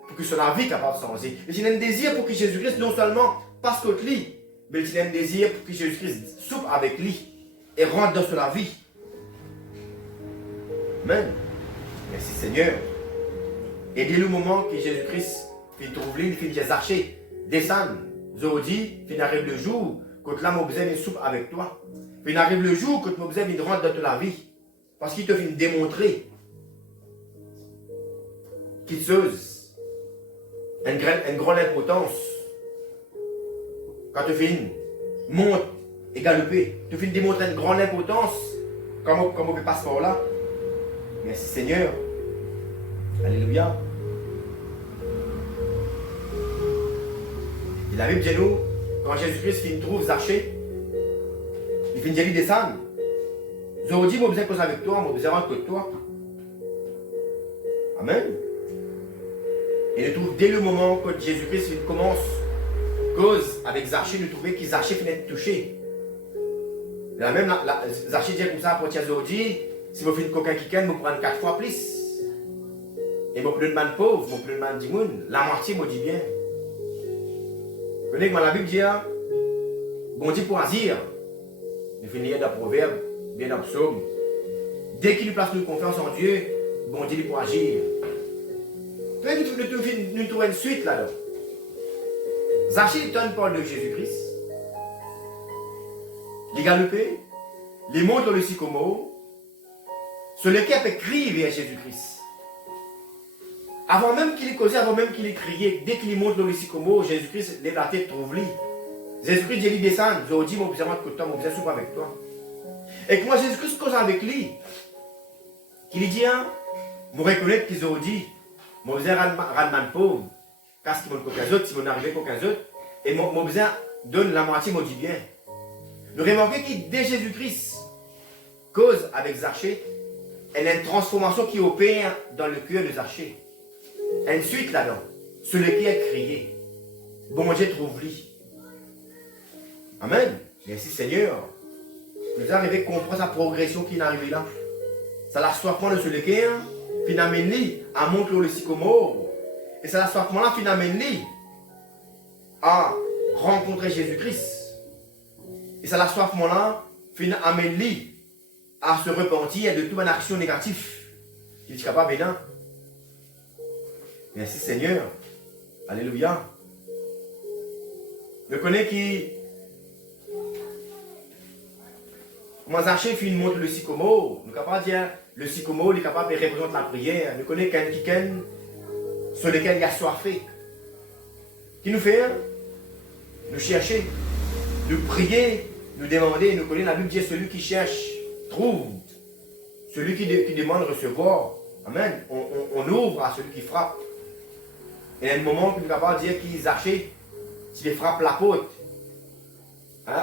pour que la vie capable de changer. Et tu as un désir pour que Jésus-Christ non seulement passe contre lui, mais tu as un désir pour que Jésus-Christ soupe avec lui et rentre dans la vie. Amen. Merci Seigneur. Et dès le moment que Jésus-Christ fait trouver, il fait Zachée, descendre, Zodi, il arrive le jour quand là, mon besoin soupe avec toi. Il arrive le jour que mon besoin rentre dans la vie. Parce qu'il te fait démontrer qu'il chose une grande importance. Quand tu fais une monte et galoper, tu fais démontrer une grande importance. Comme on peut passer par là. Merci Seigneur. Alléluia. Et la Bible dit nous, quand Jésus-Christ trouve Zachée, il finit de descendre. Je dis, moi, besoin de cause avec toi, moi, besoin de rencontrer toi. Amen. Et nous trouve dès le moment que Jésus-Christ commence cause avec Zachée, nous trouvons que Zachée finit de toucher. Là même, Zachée dit comme ça pour Jésus, si vous faites coquin qui ken, vous prenez 4 fois plus. Et vous prenez de man pauvre, vous prenez de man dimoun, la moitié me dit bien. Vous connaissez que la Bible dit, bon Dieu pour agir. Nous finissons dans le proverbe, bien dans le psaume. Dès qu'il place notre confiance en Dieu, bon Dieu pour agir. Nous trouvons une suite là-dedans. Zachée donne parole de Jésus-Christ. Les galopés, les montent dans le sycomore, sur lequel peut crier vers Jésus-Christ. Avant même qu'il ait causé, avant même qu'il ait crié, dès qu'il monte dans le sycomore, Jésus-Christ lève la tête, trouve-lui. Jésus-Christ dit, il descend, je dis, mon besoin de côté, mon besoin de souper avec toi. Et que moi, Jésus-Christ cause avec lui, qu'il lui dit, je reconnais qu'ils ont dit, mon besoin de pauvre, parce qu'il m'a qu'aucun autre, si mon arrivé qu'aucun autre, et mon besoin donne la moitié, mon dit bien. Nous remarquons que dès Jésus-Christ cause avec Zachée, elle a une transformation qui opère dans le cœur de Zachée. Ensuite là-dedans, celui qui a crié, bon Dieu trouve-lui. Amen. Merci Seigneur. Nous arrivons à comprendre sa progression qui est arrivée là. Ça la soifement de celui qui puis amène à monter le sycomore. Et ça la soifement là, puis amène à rencontrer Jésus-Christ. Et ça la soifement là, puis amène à se repentir de toute une action négative. Il est capable maintenant. Merci Seigneur. Alléluia. Je connais qui. Comment Zachée fait une montre le sycomore. Nous ne pouvons pas dire le sycomore, il est capable de représenter la prière. Nous connaissons quelqu'un sur lequel il y a soifé. Qui nous fait? Nous chercher, nous prier, nous demander. Nous connaissons la Bible dit celui qui cherche, trouve. Celui qui demande, recevoir. Amen. On ouvre à celui qui frappe. Et il y a un moment où nous ne pouvons pas dire qu'il Zachée, s'il frappe la porte,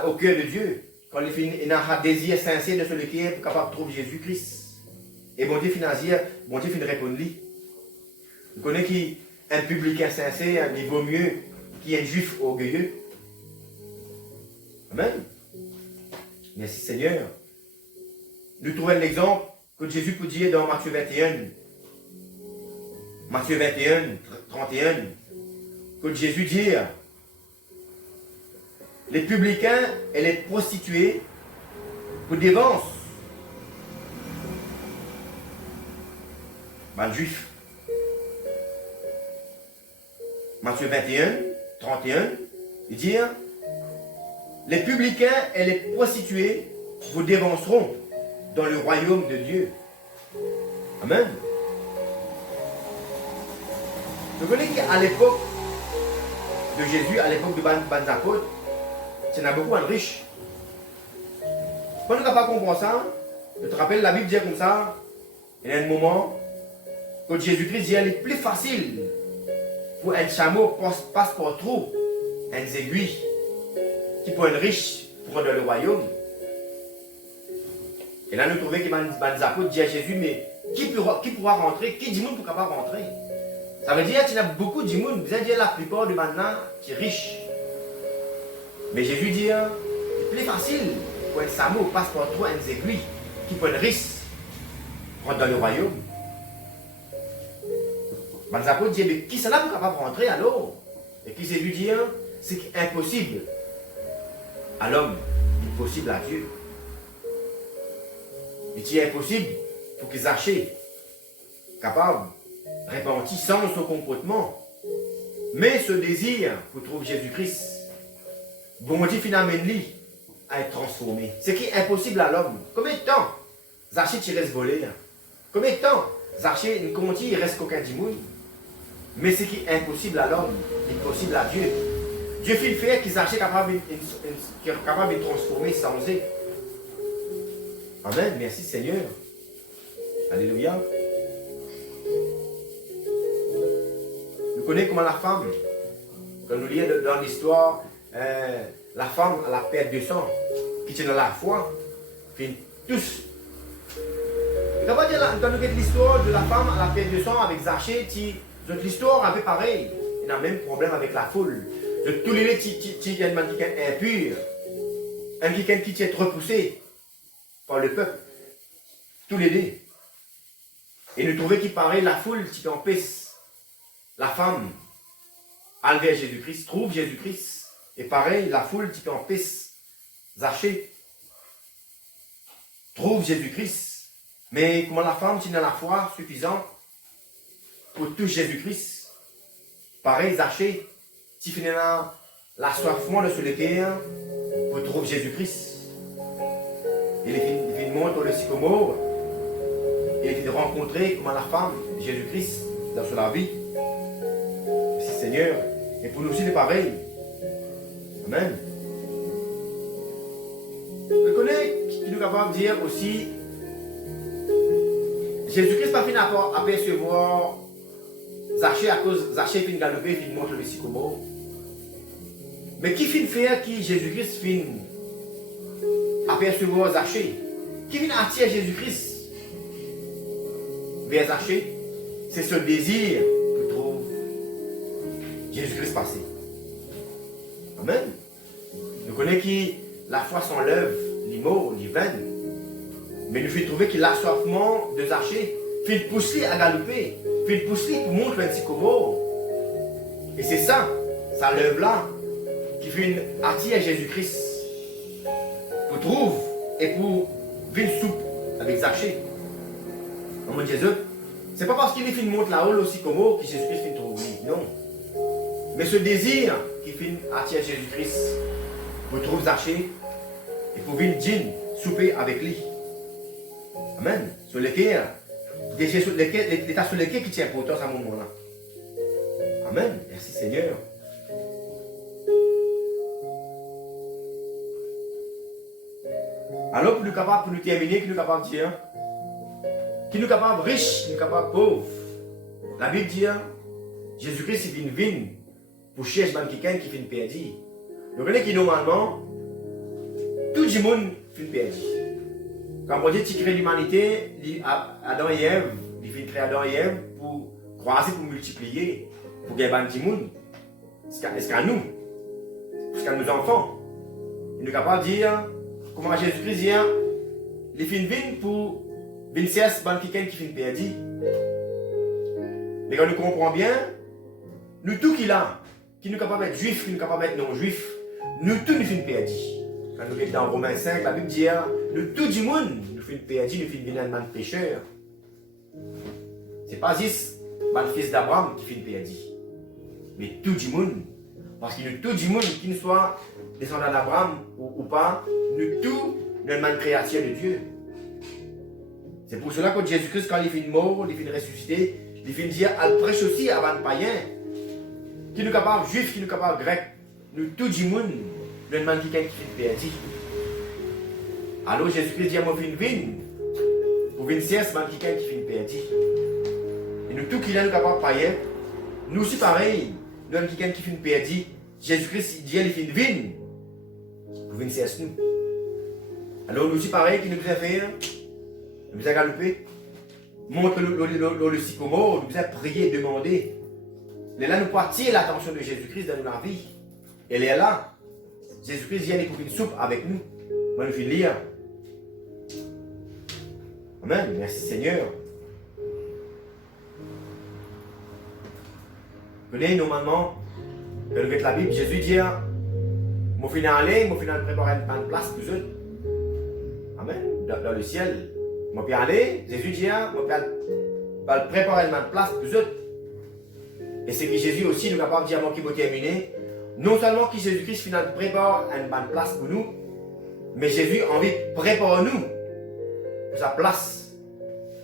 au cœur de Dieu. Quand il a un désir sincère de celui qui est capable de trouver Jésus-Christ. Et bon Dieu finit répondre lui. Vous connaissez qu'un publicain sincère, il vaut mieux qu'un juif orgueilleux. Amen. Merci Seigneur. Nous trouvons l'exemple que Jésus peut dire dans Matthieu 21. Matthieu 21, 31. Que Jésus dit, les publicains et les prostituées vous dévancent. Le juif. Matthieu 21, 31, il dit, les publicains et les prostituées vous dévanceront dans le royaume de Dieu. Amen. Vous connaissez qu'à l'époque de Jésus, à l'époque de Banzakot, il y en a beaucoup de riches. Quand nous n'avons pas compris ça, je te rappelle, la Bible dit comme ça, il y a un moment, quand Jésus-Christ dit, il est plus facile pour un chameau passe par trou, un aiguille, qui peut être riche pour rentrer dans le royaume. Et là, nous trouvons que les apôtres disent à Jésus, mais qui pourra rentrer? Qui dit monde pour capable rentrer? Ça veut dire qu'il y a beaucoup de monde, vous allez dire la plupart de maintenant qui est riche. Mais Jésus dit, c'est plus facile pour un samo passe par toi un aiguilles qui peut être riche rentrer dans le royaume. Les apôtres disent, mais qui ça là pour capable rentrer alors? Et qui Jésus dit, c'est impossible à l'homme, impossible à Dieu. Il dit impossible pour qu'ils achètent, capables, répentis sans son comportement. Mais ce désir pour trouver Jésus-Christ, bon Dieu finalement lui à être transformé. Ce qui est impossible à l'homme. Combien de temps Zaché tu restes volé? Combien de temps Zaché une conti il reste qu'aucun dimoun? Mais ce qui est impossible à l'homme, est possible à Dieu. Dieu fait le faire qu'ils Zaché capable de transformer sans eux. Amen. Merci Seigneur. Alléluia. Nous connaissons comment la femme, quand nous lisons dans l'histoire, la femme à la perte de sang, qui tient dans la foi, finit tous. Quand nous regardons l'histoire de la femme à la perte de sang avec Zaché, l'histoire est un peu pareille. Il a le même problème avec la foule. De tous les qui viennent impur, un qui est repoussé par le peuple. Tous les deux. Et nous trouvons qu'il paraît la foule qui empêche la femme à vers Jésus-Christ, trouve Jésus-Christ. Et pareil, la foule qui empêche Zaché trouve Jésus-Christ. Mais comment la femme qui a la foi suffisante pour toucher Jésus-Christ. Pareil, Zaché, qui finit l'assoiffement de ce cœur pour trouver Jésus-Christ. Il finit de monter le sycomore. Et il finit de rencontrer comment la femme, Jésus-Christ, dans sa vie. Merci Seigneur. Et pour nous aussi, c'est pareil. Amen. Je connais qui nous est capable de dire aussi, Jésus-Christ n'a pas fini à apercevoir Zaché à cause Zaché finit de galoper, finit de monter le sycomore. Mais qui finit de faire qui Jésus-Christ finit apercevoir Zaché? Qui vient attirer Jésus-Christ vers Zaché? C'est ce désir que trouve Jésus-Christ passé. Amen. Nous connaissons qui la foi s'enlève, les mots, les veines. Mais nous fait trouver que l'assoiffement de Zaché fait le pousser à galoper, fait le pousser pour montrer un sycomore. Et c'est ça lève là, qui fait attirer Jésus-Christ. Pour trouver et pour vivre soupe avec Zaché. Dans mon Jésus, c'est pas parce qu'il est fait monter là-haut le sycomore que Jésus-Christ fait trouver. Non. Mais ce désir qui fait attirer Jésus-Christ pour trouver Zaché et pour vivre dîner, souper avec lui. Amen. Sur lequel, l'état sur lequel qui tient important à ce moment-là. Amen. Merci Seigneur. Alors, pour nous terminer, qui nous capable de dire, qui nous capable riche, qui nous capable pauvre. La Bible dit, Jésus-Christ est une vigne pour chercher quelqu'un qui fait perdu. Nous connaissons que normalement, tout le monde fait perdu. Quand on dit qu'il crée l'humanité, Adam et Ève, il fait créer Adam et Ève pour croiser, pour multiplier, pour gagner un petit monde. Est-ce qu'à nous, est-ce qu'à nos enfants, il est capable de dire, comment Jésus-Christ dit, il fait une vigne pour venir chercher quelqu'un qui fait perdu. Mais quand nous comprenons bien, nous tous qui là, qui nous capables d'être juifs, qui nous capables d'être non-juifs, nous tous nous faisons perdu. Quand nous sommes dans Romains 5, la Bible dit, nous tout du monde, nous faisons perdu, nous faisons venir un pécheur. Ce n'est pas juste le fils d'Abraham qui fait perdu, mais tout du monde. Parce que nous tout du monde, qui ne soit descendant d'Abraham ou pas, nous tous, nous sommes une création de Dieu. C'est pour cela que Jésus-Christ, quand il fait mort, il fait ressusciter, il fait dire, elle prêche aussi avant le païen, qui nous capable juif, qui nous capable grec, nous tout du monde, nous sommes quelqu'un qui fait perdu. Alors Jésus-Christ dit à moi, une vigne, pour venir c'est quelqu'un qui fait perdu. Et nous tous qui sommes capables païen, nous aussi pareil, nous sommes quelqu'un qui fait perdu. Jésus-Christ dit, il fait une vigne venons cesse nous. Alors nous aussi pareil qui nous a fait, nous a galopé, montre le sycomore, nous a prié, demandé. Et là nous pouvons attirer l'attention de Jésus-Christ dans notre vie. Elle est là. Jésus-Christ vient pour une soupe avec nous. On va nous lire. Amen. Merci Seigneur. Vous connaissez normalement, quand vous êtes la Bible, Jésus dit, mon final aller, mon final préparer une place pour eux. Amen. Dans le ciel. Mon pied aller, Jésus dit, mon pied préparer une place pour eux. Et c'est que Jésus aussi nous est capable de dire, mon qui va terminer. Non seulement que Jésus-Christ final prépare une bonne place pour nous, mais Jésus a envie de préparer nous pour sa place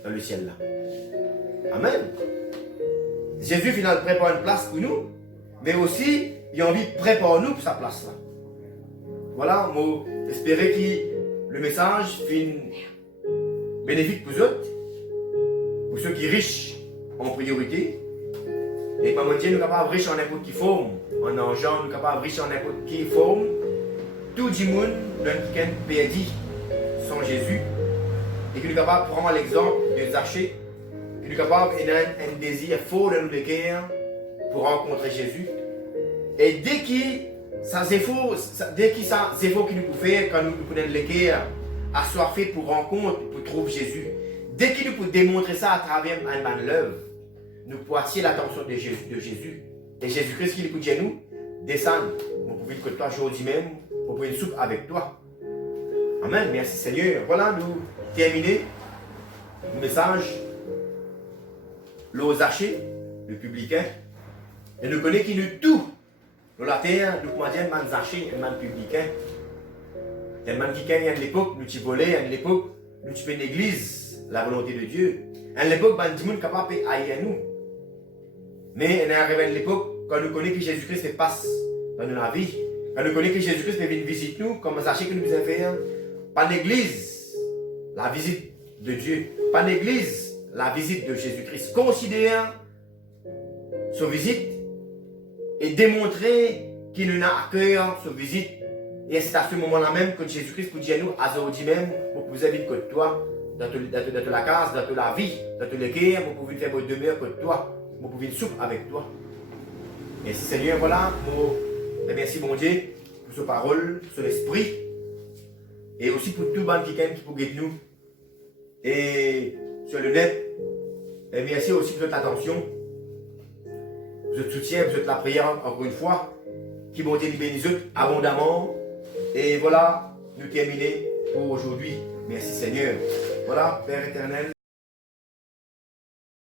dans le ciel là. Amen. Jésus final prépare une place pour nous, mais aussi il a envie de préparer nous pour sa place là. Voilà, moi j'espérais que le message finit bénéfique pour eux, pour ceux qui sont riches en priorité. Et comme on dit, nous sommes capables de riches en n'importe quelle forme, en argent, nous sommes capables de riches en n'importe quelle forme. Tout le monde qui est perdu sans Jésus, et que nous sommes capables de prendre l'exemple de Zachée, que nous sommes capables d'avoir un désir fort dans nos cœurs pour rencontrer Jésus. Et dès que ça c'est faux que nous pouvons faire quand nous prenons le cœur assoiffé pour rencontre, pour trouver Jésus, dès que nous pouvons démontrer ça à travers un bonne œuvre, nous pouvons attirer l'attention de Jésus. Et Jésus-Christ qui écoute chez nous, descend. Vous pouvez que toi aujourd'hui même, vous pouvez une soupe avec toi. Amen. Merci Seigneur. Voilà, nous terminons le message. L'os archer, le publicain. Et nous connaissons qui nous tout. Dans la terre, nous pouvons dire un man archer, un man publicain. Un man qui gagne à l'époque, nous tu volais, à l'époque, nous tu fais une église, la volonté de Dieu. À l'époque, il y a des gens capables de haïr nous. Mais on est arrivé à l'époque, quand nous connaissons que Jésus-Christ se passe dans notre vie, quand nous connaissons que Jésus-Christ vient visiter nous, comme sachez que nous devons faire, pas l'église, la visite de Dieu, pas l'église, la visite de Jésus-Christ. Considère sa visite et démontrer qu'il nous a à cœur sa visite. Et c'est à ce moment-là même que Jésus-Christ peut dire à nous, à aujourd'hui même, vous avez une côte toi, dans la case, dans la vie, dans le cœur, vous pouvez faire votre demeure côte toi. Vous pouvez une soupe avec toi. Merci Seigneur, voilà. Merci mon Dieu pour sa parole, pour son esprit. Et aussi pour tout le monde qui peut guider nous. Et sur le net. Et merci aussi pour votre attention. Pour votre soutien, pour votre la prière encore une fois. Qui mon Dieu bénisse abondamment. Et voilà, nous terminons pour aujourd'hui. Merci Seigneur. Voilà, Père éternel.